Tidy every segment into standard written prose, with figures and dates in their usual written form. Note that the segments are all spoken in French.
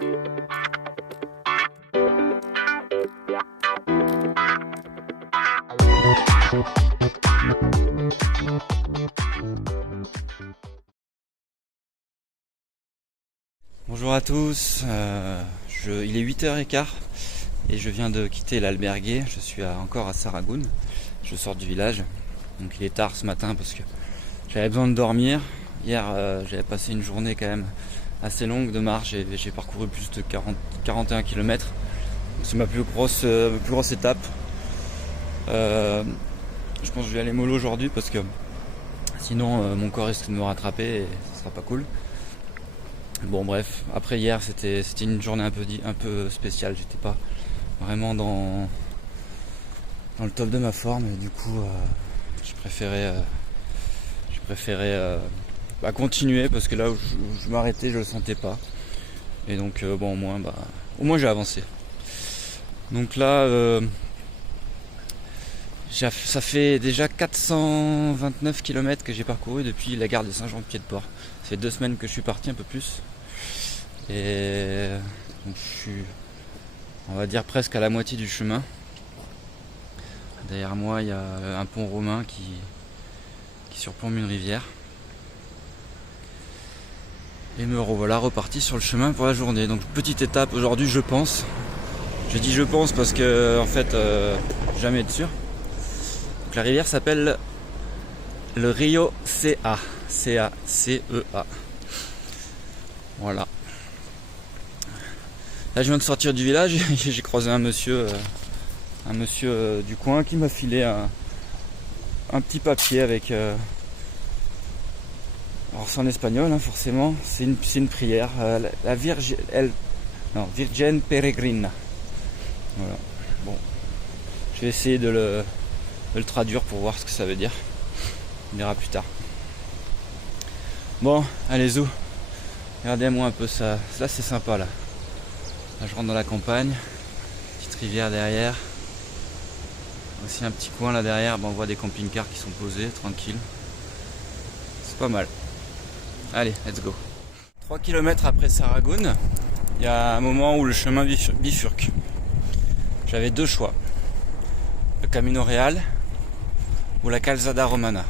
Bonjour à tous, il est 8h15 et je viens de quitter l'albergue, je suis encore à Saragoun, je sors du village, donc il est tard ce matin parce que j'avais besoin de dormir. Hier j'avais passé une journée quand même assez longue de marche et j'ai parcouru plus de 41 km, c'est ma plus grosse étape. Je pense que je vais aller mollo aujourd'hui parce que sinon mon corps risque de me rattraper et ce sera pas cool. Bon bref, après hier c'était une journée un peu spéciale, j'étais pas vraiment dans le top de ma forme et du coup je préférais continuer parce que là où je m'arrêtais je le sentais pas et donc bon au moins j'ai avancé. Donc là ça fait déjà 429 km que j'ai parcouru depuis la gare de Saint-Jean-Pied-de-Port. Ça fait 2 semaines que je suis parti, un peu plus. Et donc je suis, on va dire, presque à la moitié du chemin. Derrière moi, il y a un pont romain qui surplombe une rivière. Et me revoilà reparti sur le chemin pour la journée. Donc petite étape aujourd'hui, je pense. Je dis je pense parce que en fait, jamais être sûr. Donc la rivière s'appelle le Rio Cea. C-A-C-E-A. Voilà. Là je viens de sortir du village et j'ai croisé un monsieur du coin qui m'a filé un petit papier avec alors c'est en espagnol hein, forcément, c'est une prière, la Virgen Peregrina. Voilà. Bon. Je vais essayer de le traduire pour voir ce que ça veut dire. On verra plus tard. Bon, allez zou. Regardez-moi un peu ça. Là c'est sympa là. Là je rentre dans la campagne. Petite rivière derrière. Aussi un petit coin là derrière. On voit des camping-cars qui sont posés, tranquille. C'est pas mal. Allez, let's go. 3 km après Saragoun, il y a un moment où le chemin bifurque. J'avais 2 choix. Le Camino Real ou la Calzada Romana.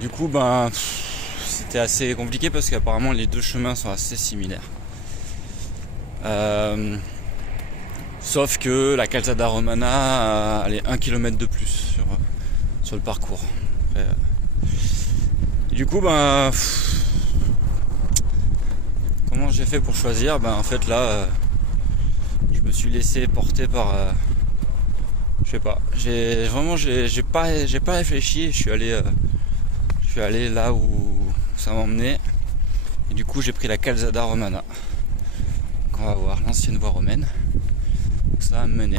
Du coup, c'était assez compliqué parce qu'apparemment les 2 chemins sont assez similaires. Sauf que la Calzada Romana a 1 km de plus sur le parcours. Après, du coup, comment j'ai fait pour choisir ? En fait là, je me suis laissé porter par... je sais pas, j'ai pas réfléchi, je suis allé là où ça m'a emmené et du coup j'ai pris la Calzada Romana. Donc on va voir l'ancienne voie romaine. Donc ça va me mener.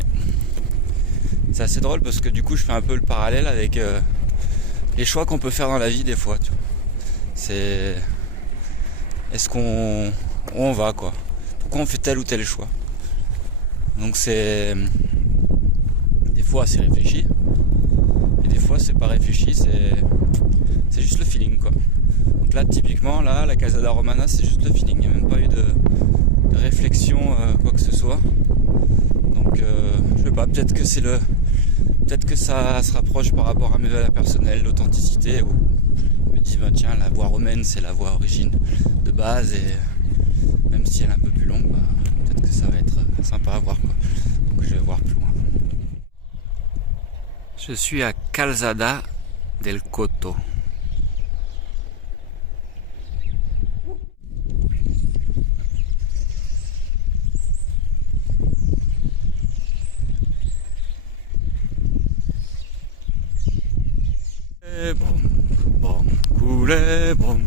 C'est assez drôle parce que du coup je fais un peu le parallèle avec les choix qu'on peut faire dans la vie des fois. Tu vois. C'est est-ce qu'on va quoi ? Pourquoi on fait tel ou tel choix ? Donc c'est des fois c'est réfléchi et des fois c'est pas réfléchi, c'est juste le feeling quoi. Donc là typiquement la Calzada Romana c'est juste le feeling, il n'y a même pas eu de réflexion quoi que ce soit. Donc je sais pas, peut-être que ça se rapproche par rapport à mes valeurs personnelles, l'authenticité, où je me dis tiens la voie romaine c'est la voie origine de base et même si elle est un peu plus longue, peut-être que ça va être sympa à voir quoi. Donc je vais voir plus loin. Je suis à Calzada del Coto. Bom, coulé, bom,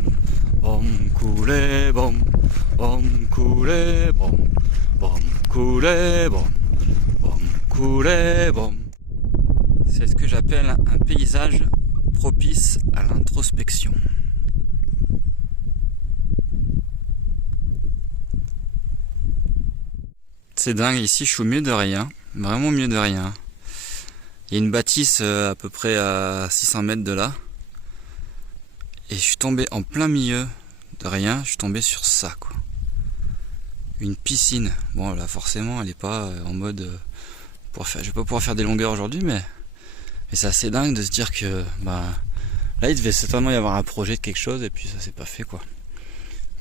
coulé, bom, coulé, bom, coulé, bom, coulé, bom. C'est ce que j'appelle un paysage propice à l'introspection. C'est dingue, ici je suis au milieu de rien, vraiment au milieu de rien. Il y a une bâtisse à peu près à 600 mètres de là. Et je suis tombé en plein milieu de rien, je suis tombé sur ça quoi. une piscine. Bon là forcément elle est pas en mode je vais pas pouvoir faire des longueurs aujourd'hui, mais c'est assez dingue de se dire que là il devait certainement y avoir un projet de quelque chose et puis ça s'est pas fait quoi.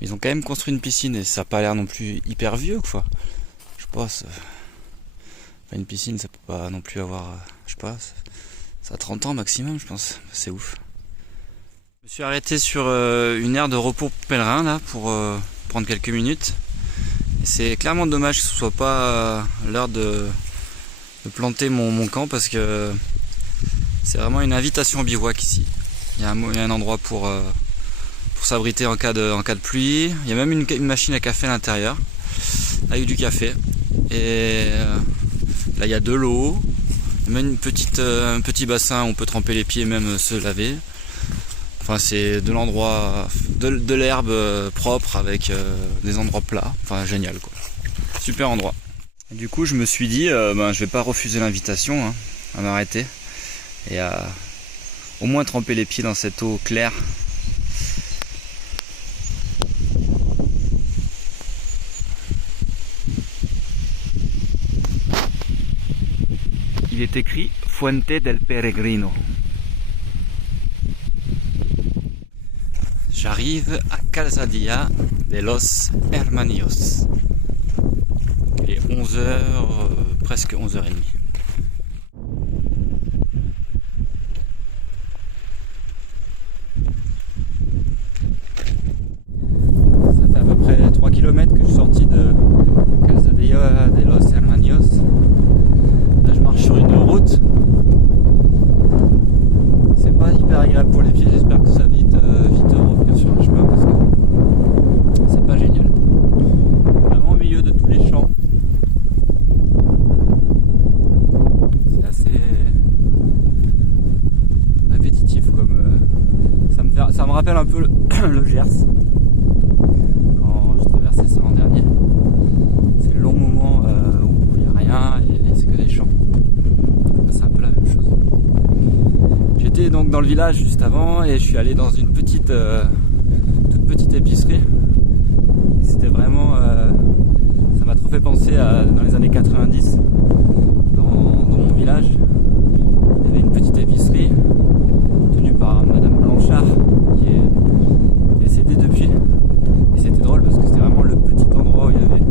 Ils ont quand même construit une piscine et ça a pas l'air non plus hyper vieux quoi. Je pense une piscine ça peut pas non plus avoir je sais pas, ça a 30 ans maximum je pense, c'est ouf. Je me suis arrêté sur une aire de repos pèlerin là pour prendre quelques minutes. Et c'est clairement dommage que ce soit pas l'heure de planter mon camp parce que c'est vraiment une invitation au bivouac ici. Il y a un endroit pour s'abriter en cas de pluie. Il y a même une machine à café à l'intérieur avec du café. Et là il y a de l'eau, même un petit bassin où on peut tremper les pieds et même se laver. Enfin c'est de l'endroit, de l'herbe propre avec des endroits plats. Enfin génial quoi. Super endroit. Et du coup je me suis dit je vais pas refuser l'invitation à m'arrêter et à au moins tremper les pieds dans cette eau claire. Il est écrit Fuente del Peregrino. J'arrive à Calzadilla de los Hermanos. Il est 11h, presque 11h30. Ça fait à peu près 3 km que je suis sorti de Calzadilla de los Hermanos. Là je marche sur une route. C'est pas hyper agréable pour les pieds, j'espère que ça va vite revenir sur le chemin parce que c'est pas génial. Vraiment au milieu de tous les champs. C'est assez répétitif comme ça me rappelle un peu le Gers quand je traversais ça l'an dernier. C'est le long moment où il n'y a rien et c'est que des champs. Là, c'est un peu la même chose. J'étais donc dans le village juste avant et je suis allé dans une toute petite épicerie. Et c'était vraiment, ça m'a trop fait penser dans les années 90 dans mon village. Il y avait une petite épicerie tenue par Madame Blanchard qui est décédée depuis. Et c'était drôle parce que c'était vraiment le petit endroit où il y avait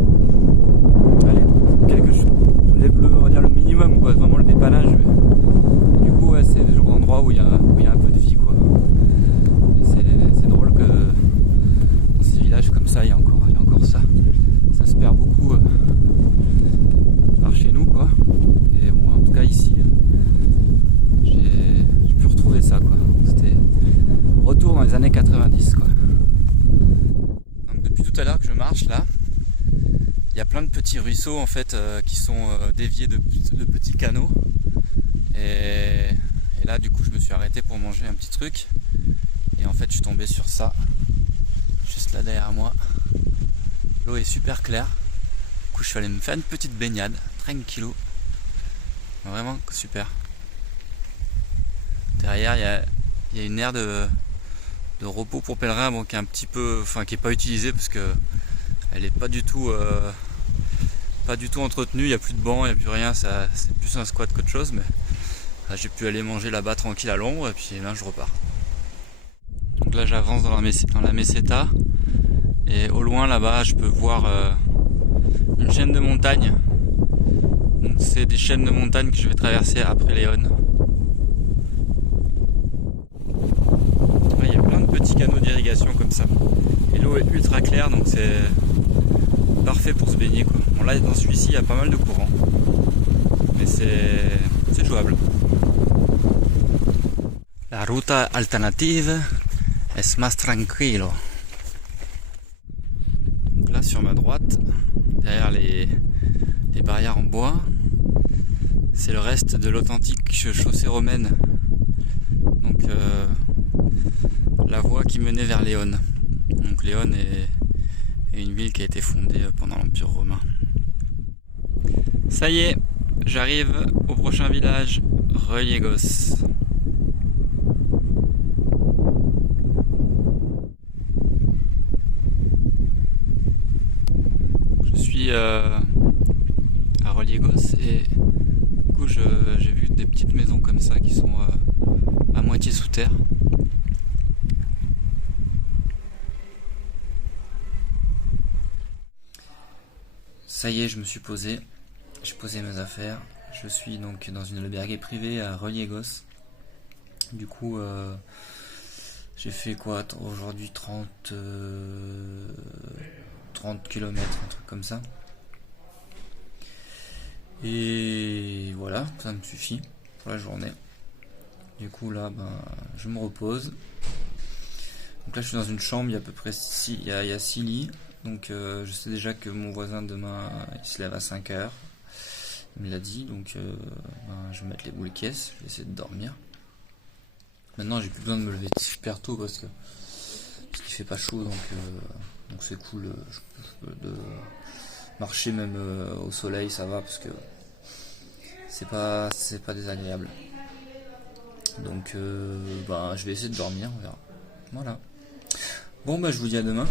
quelque chose, on va dire le minimum quoi, vraiment le dépannage. Mais du coup ouais, c'est le genre d'endroit où il y a un peu de vie quoi. Et c'est drôle que dans ces villages comme ça il y a encore ça. Ça se perd beaucoup par chez nous quoi. Et bon en tout cas ici j'ai pu retrouver ça quoi. C'était retour dans les années 90 quoi. Donc depuis tout à l'heure que je marche là, il y a plein de petits ruisseaux en fait qui sont déviés de petits canaux. Et là du coup je me suis arrêté pour manger un petit truc. Et en fait je suis tombé sur ça. Juste là derrière moi. L'eau est super claire. Du coup je suis allé me faire une petite baignade. Tranquillou. Vraiment super. Derrière il y a une aire de repos pour pèlerins bon, qui est un petit peu. Enfin qui est pas utilisée parce que elle est pas du tout entretenue, il n'y a plus de banc, il n'y a plus rien, c'est plus un squat qu'autre chose, mais là, j'ai pu aller manger là-bas tranquille à l'ombre et puis là je repars. Donc là j'avance dans la meseta et au loin là-bas je peux voir une chaîne de montagnes. Donc c'est des chaînes de montagnes que je vais traverser après Léon. Il y a plein de petits canaux d'irrigation comme ça. Et l'eau est ultra claire donc c'est parfait pour se baigner quoi. Bon là dans celui-ci il y a pas mal de courant. Mais c'est jouable. La ruta alternative es más tranquilo. Donc là sur ma droite, derrière les barrières en bois, c'est le reste de l'authentique chaussée romaine. Donc la voie qui menait vers Léon. Donc Léon est une ville qui a été fondée pendant l'Empire romain. Ça y est, j'arrive au prochain village, Reliegos. Je ici à Reliégos et du coup j'ai vu des petites maisons comme ça qui sont à moitié sous terre. Ça y est, je me suis posé, j'ai posé mes affaires. Je suis donc dans une albergue privée à Reliégos. Du coup, j'ai fait quoi aujourd'hui 30 km, un truc comme ça. Et voilà, ça me suffit pour la journée. Du coup là, je me repose. Donc là, je suis dans une chambre, il y a à peu près 6, il y a 6 lits. Donc je sais déjà que mon voisin demain, il se lève à 5 heures. Il me l'a dit, donc je vais mettre les boules caisses, je vais essayer de dormir. Maintenant, j'ai plus besoin de me lever super tôt parce qu'il fait pas chaud, donc c'est cool. Je peux de marcher même au soleil, ça va parce que c'est pas désagréable. Donc je vais essayer de dormir, on verra. Voilà. Bon, je vous dis à demain.